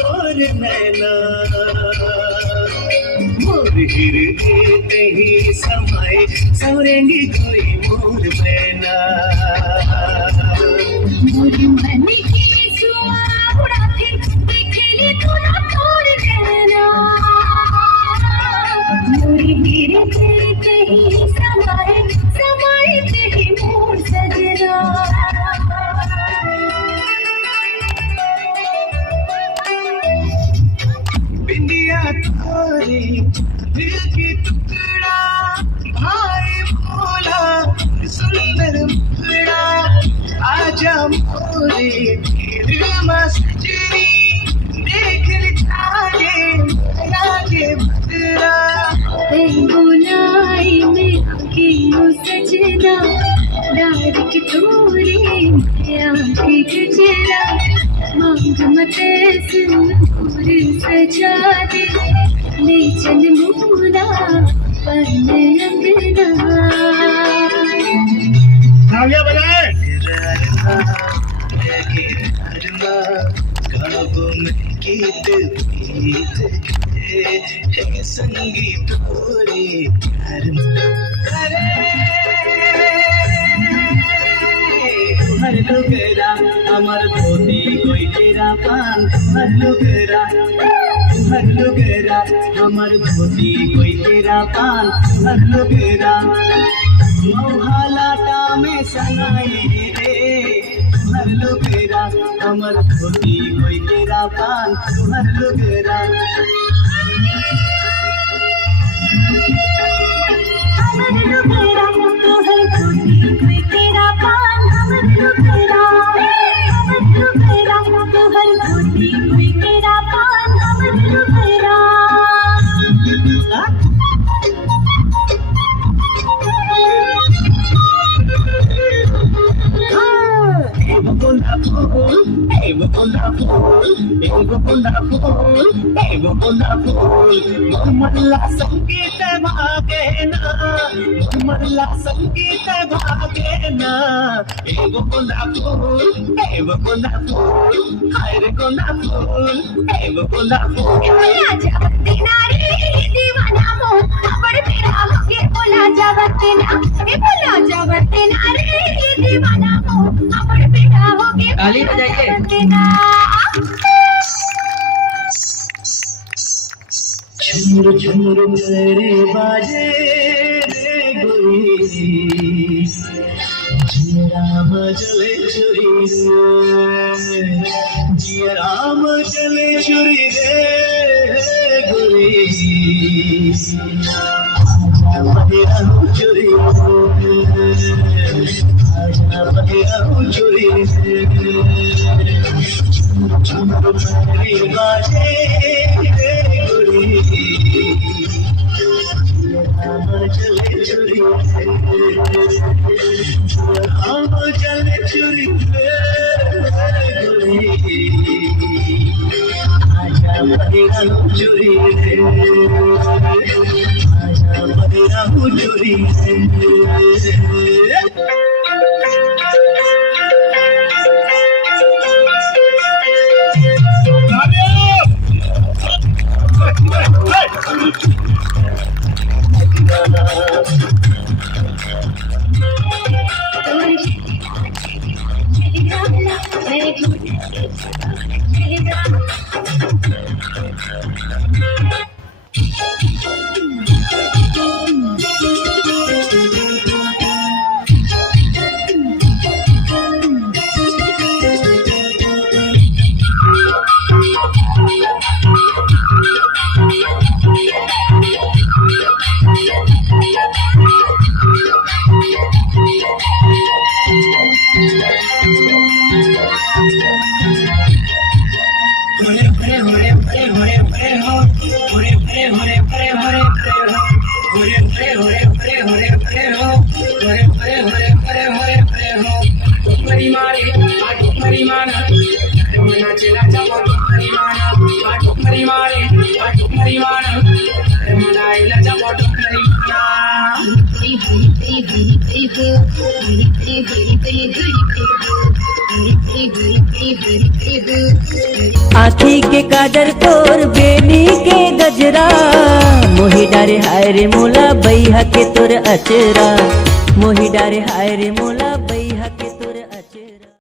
तोर नैना मोर हृदय कहीं समाए सवरेंगी कोई मोर मैना मोर मन की सुहावड़ा थे देखेली तोरा तोर नैना मोर हृदय कहीं समाए समाए तेरी मोर सजना बिंदिया तोरे दिल की टुकड़ा भाई भोला सुंदर मुखड़ा आजा मोरे दिल मस्जिरी देख लिटागे लागे बदरा बुलाई में क्यों सजना डार के तोरे आँखें गजरा मांग मत सिंदूर सजा दे ले चल मोरा पन अंगना तालियां बजाए गानों में गीत है संगीत पूरे हर लुगरा अमर धोती कोई तेरा पान हर लुगरा अमर धोती कोई तेरा पान हर लुगरा मोहलाटा में सनाई रे हर लुगरा अमर धोती कोई तेरा पान हर लुगरा अमर लुगरा तो है धोती कोई तेरा पान अमर लुगरा तो हर धोती कोई तेरा पान अमर लुगरा मल्ला संगीत भागेना एगो गोंदा फूल हाय रे गोंदा फूल एगो गोंदा फूल आजा दिनारी दीवाना मो बड़ मेरा होके बोला जावतना ए बोला जावतना रे दीवाना मो बड़ मेरा होके ताली बजाइए झुमर झुमर मेरे बाजे रे गोरी जिया मजले चुरी रे जिया मजले चुरी रे गोरी आजा बहेरा चुरी आजा बहेरा चुरी झुमर मेरे बाजे रे चले चुरी चले चुरी आजा बहेरा चुरी आजा बहेरा चुरी Very आखी के काजर तोर बेनी के गजरा मोही डारे हाय रे मोला बैहा के तोर अचरा मोही डारे हाय रे मोला